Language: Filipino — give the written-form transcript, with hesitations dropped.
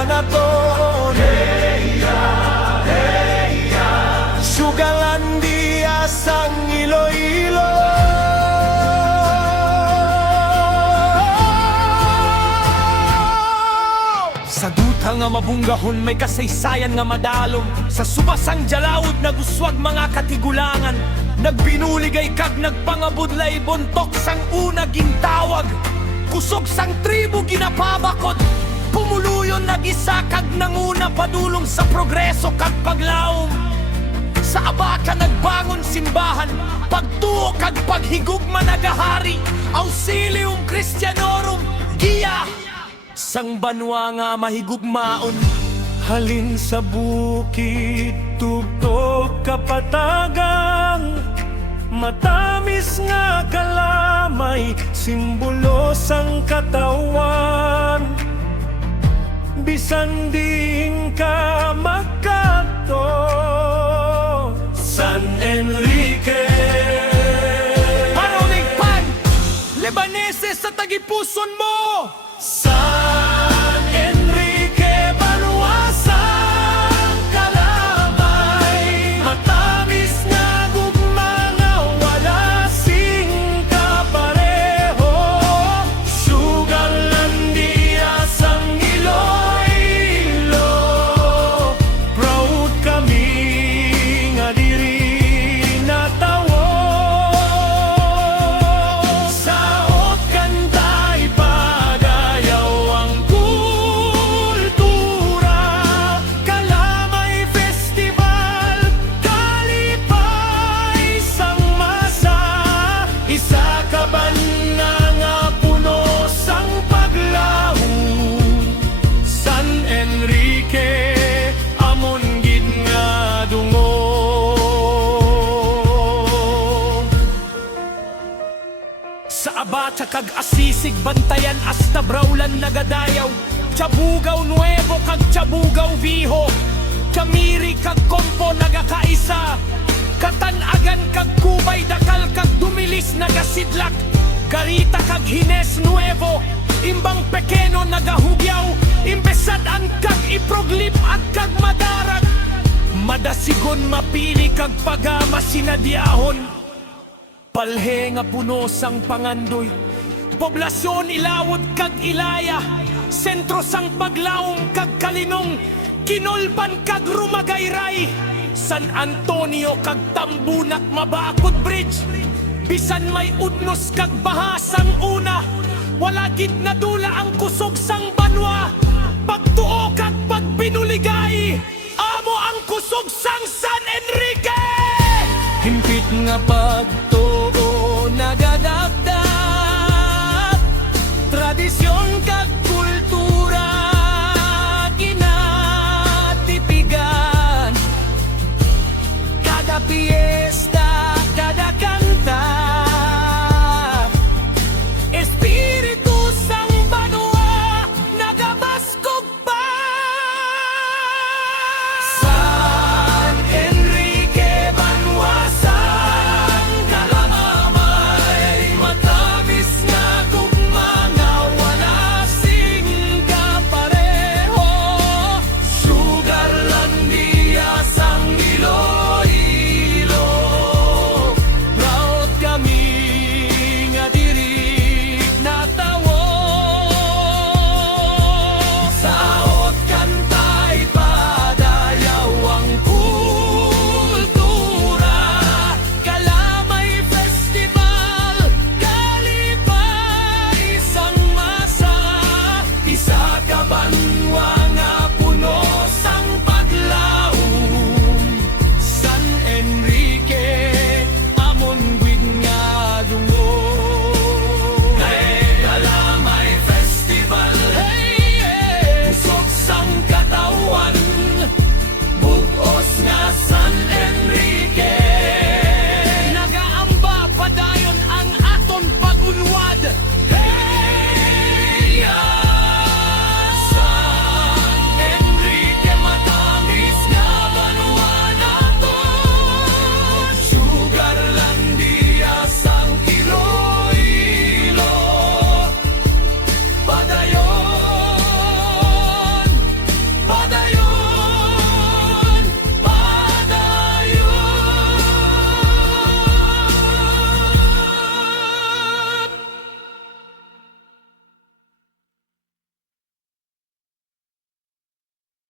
banaton. Sugalan dia sang Iloilo. Sa duta nga mabunggahon may kasaysayan nga madalom. Sa subasang jalawod naguswag mga katigulangan. Nagbinuligay kag nagpangabudlay bontok sang una gintawag. Kusog sang tribo ginapabakot. Pumuluyon nag-isa kag nanguna padulong sa progreso kag paglaom. Sa abaka nagbangon simbahan, pagtuo kag paghigugma nagahari. Auxilium Christianorum giya sang banwa nga mahigugmaon. Halin sa bukid tugtog kapatagang, matamis nga kalamay simbolo sang katawan. Bisan din ka magkato San Enrique. Paroning pan, Lebanese sa tagipuson mo. San Enrique, banuasang kalamay, matamis nga gugma nga wala sing kapareho. Sugalan dia sang Iloilo, proud kami nga diri natawo. Saot kantay pagayaw ang kultura, kalamay festival, kalipay sang masa. Isa ka banda nga puno sang paglaho. San Enrique, amon gid nga dungo. Sa Abacha kag Asisig bantayan hasta Brawlan nagadayaw. Tiabugaw Nuevo kag Tiabugaw Viejo, Camiri kag Compo nagakaisa. Katanagan kag Kubay Dakal kag Dumilis nagasidlak. Garita kag Hines Nuevo, imbang Pekeno nagahugyaw. Imbesadan kag Iproglip at kag Madarag. Madasigon mapili kag Pagama sinadyahon. Palhe nga puno sang Pangandoy, poblasyon Ilawod kag Ilaya. Sentro sang Paglaom kag Kalinong, Kinolban kag Rumagayray. San Antonio kag Tambunak Mabakod Bridge. Bisan may udnos kag bahasang una, wala gid nadula ang kusog sang banwa. Pagtuo kag pagbinuligay, amo ang kusog sang San Enrique. Himpit nga pag